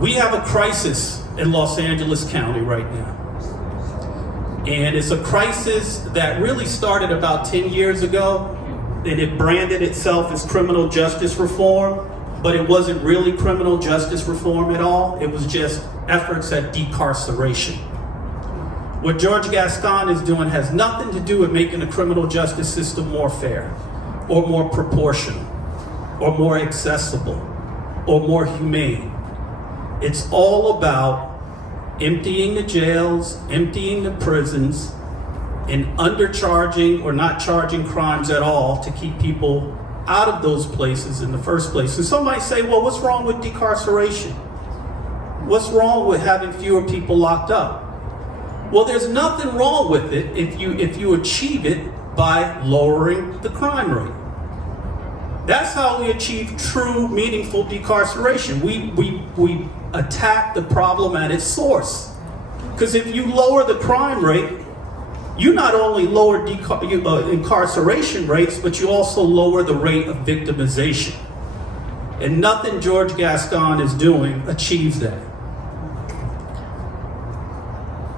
We have a crisis in Los Angeles County right now. And it's a crisis that really started about 10 years ago, and it branded itself as criminal justice reform, but it wasn't really criminal justice reform at all. It was just efforts at decarceration. What George Gascon is doing has nothing to do with making the criminal justice system more fair, or more proportional, or more accessible, or more humane. It's all about emptying the jails, emptying the prisons, and undercharging or not charging crimes at all to keep people out of those places in the first place. And some might say, well, what's wrong with decarceration? What's wrong with having fewer people locked up? Well, there's nothing wrong with it if you achieve it by lowering the crime rate. That's how we achieve true, meaningful decarceration. We attack the problem at its source. Because if you lower the crime rate, you not only lower incarceration rates, but you also lower the rate of victimization. And nothing George Gascon is doing achieves that.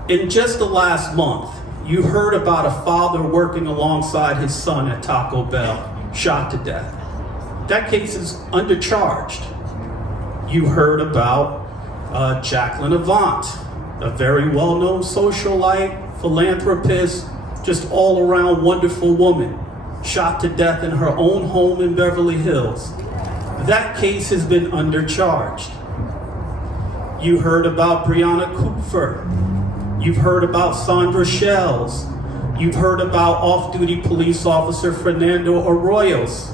In just the last month, you heard about a father working alongside his son at Taco Bell, shot to death. That case is undercharged. You heard about Jacqueline Avant, a very well-known socialite, philanthropist, just all-around wonderful woman, shot to death in her own home in Beverly Hills. That case has been undercharged. You heard about Breonna Kupfer. You've heard about Sandra Shells. You've heard about off-duty police officer Fernando Arroyos.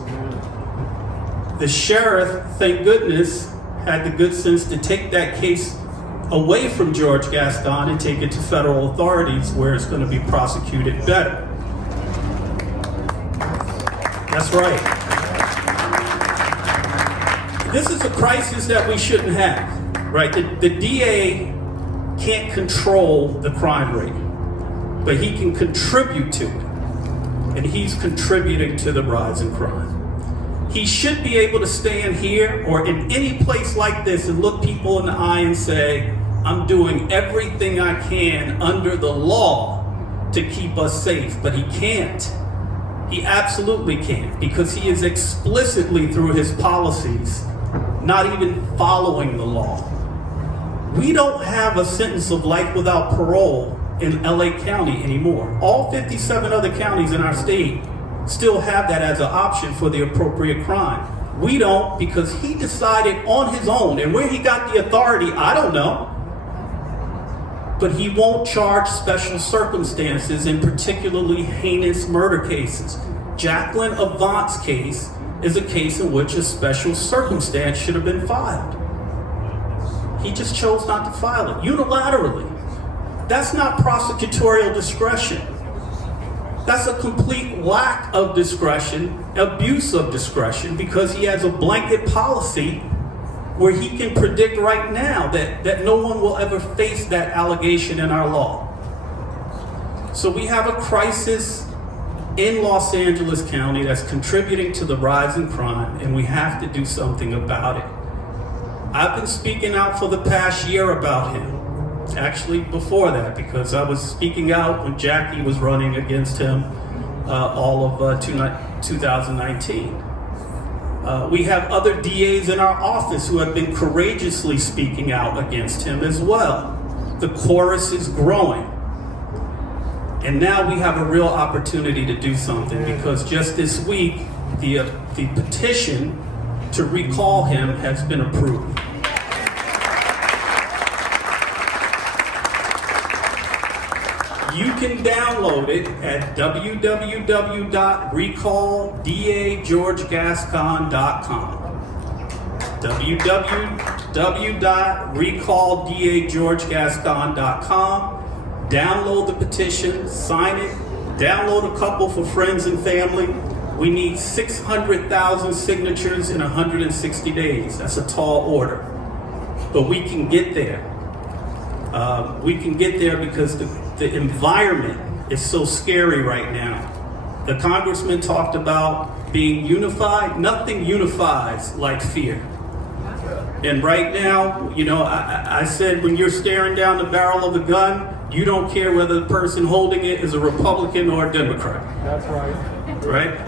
The sheriff, thank goodness, had the good sense to take that case away from George Gascon and take it to federal authorities where it's going to be prosecuted better. That's right. This is a crisis that we shouldn't have, right? The DA can't control the crime rate, but he can contribute to it. And he's contributing to the rise in crime. He should be able to stand here or in any place like this and look people in the eye and say, I'm doing everything I can under the law to keep us safe, but he can't. He absolutely can't, because he is explicitly, through his policies, not even following the law. We don't have a sentence of life without parole in LA County anymore. All 57 other counties in our state still have that as an option for the appropriate crime. We don't, because he decided on his own, and where he got the authority, I don't know. But he won't charge special circumstances in particularly heinous murder cases. Jacqueline Avant's case is a case in which a special circumstance should have been filed. He just chose not to file it unilaterally. That's not prosecutorial discretion. That's a complete lack of discretion, abuse of discretion, because he has a blanket policy where he can predict right now that no one will ever face that allegation in our law. So we have a crisis in Los Angeles County that's contributing to the rise in crime, and we have to do something about it. I've been speaking out for the past year about him. Actually, before that, because I was speaking out when Jackie was running against him all of 2019. We have other DAs in our office who have been courageously speaking out against him as well. The chorus is growing. And now we have a real opportunity to do something, because just this week, the petition to recall him has been approved. You can download it at www.recalldageorgegascon.com. www.recalldageorgegascon.com. Download the petition, sign it, download a couple for friends and family. We need 600,000 signatures in 160 days. That's a tall order, but we can get there. We can get there because the environment is so scary right now. The congressman talked about being unified. Nothing unifies like fear. And right now, you know, I said when you're staring down the barrel of a gun, you don't care whether the person holding it is a Republican or a Democrat. That's right. Right?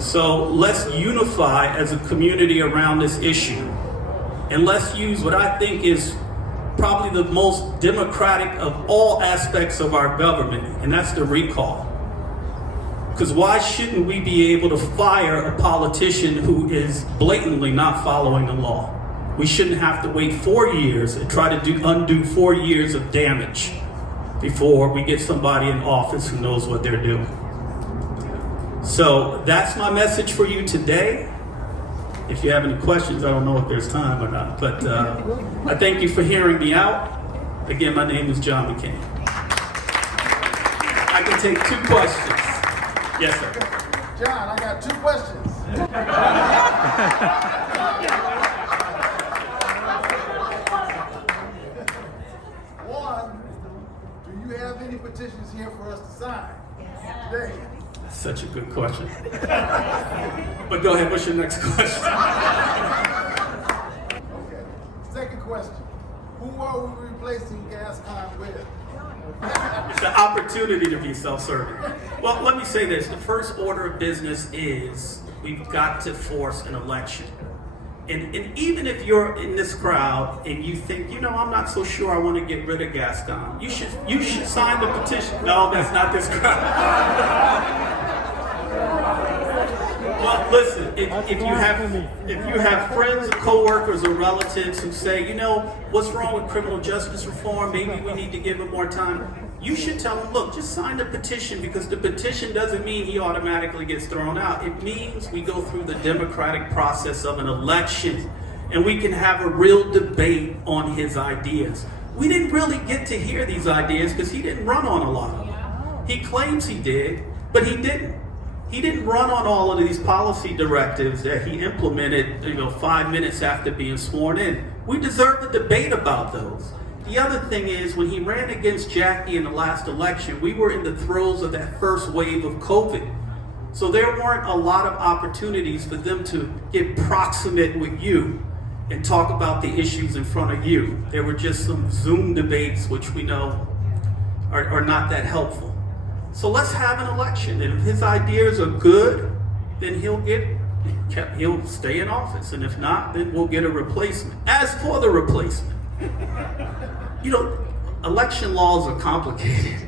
So let's unify as a community around this issue. And let's use what I think is probably the most democratic of all aspects of our government, and that's the recall. Because why shouldn't we be able to fire a politician who is blatantly not following the law? We shouldn't have to wait 4 years and try to undo 4 years of damage before we get somebody in office who knows what they're doing. So that's my message for you today. If you have any questions, I don't know if there's time or not, but I thank you for hearing me out. Again, my name is John Mckinney. I can take 2 questions. Yes, sir. John, I got 2 questions. One, do you have any petitions here for us to sign today? That's such a good question. But go ahead, what's your next question? Okay. Second question, who are we replacing GasCon with? It's the opportunity to be self-serving. Well, let me say this. The first order of business is we've got to force an election. And even if you're in this crowd and you think, you know, I'm not so sure I want to get rid of GasCon, you should sign the petition. No, that's not this crowd. Well, listen, if you have friends or coworkers or relatives who say, you know, what's wrong with criminal justice reform? Maybe we need to give it more time. You should tell them, look, just sign the petition, because the petition doesn't mean he automatically gets thrown out. It means we go through the democratic process of an election and we can have a real debate on his ideas. We didn't really get to hear these ideas because he didn't run on a lot of them. He claims he did, but he didn't. He didn't run on all of these policy directives that he implemented, 5 minutes after being sworn in. We deserve a debate about those. The other thing is, when he ran against Jackie in the last election, we were in the throes of that first wave of COVID. So there weren't a lot of opportunities for them to get proximate with you and talk about the issues in front of you. There were just some Zoom debates, which we know are not that helpful. So let's have an election, and if his ideas are good, then he'll stay in office, and if not, then we'll get a replacement. As for the replacement, election laws are complicated,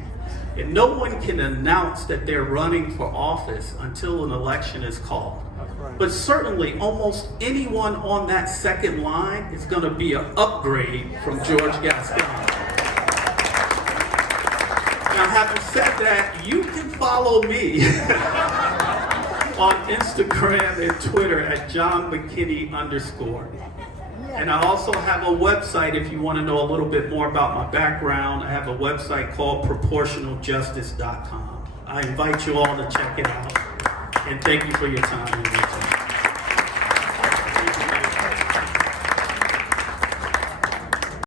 and no one can announce that they're running for office until an election is called. But certainly, almost anyone on that second line is going to be an upgrade from George Gascon. Now, having said that, you can follow me on Instagram and Twitter at JohnMcKinney_. And I also have a website if you want to know a little bit more about my background. I have a website called proportionaljustice.com. I invite you all to check it out. And thank you for your time.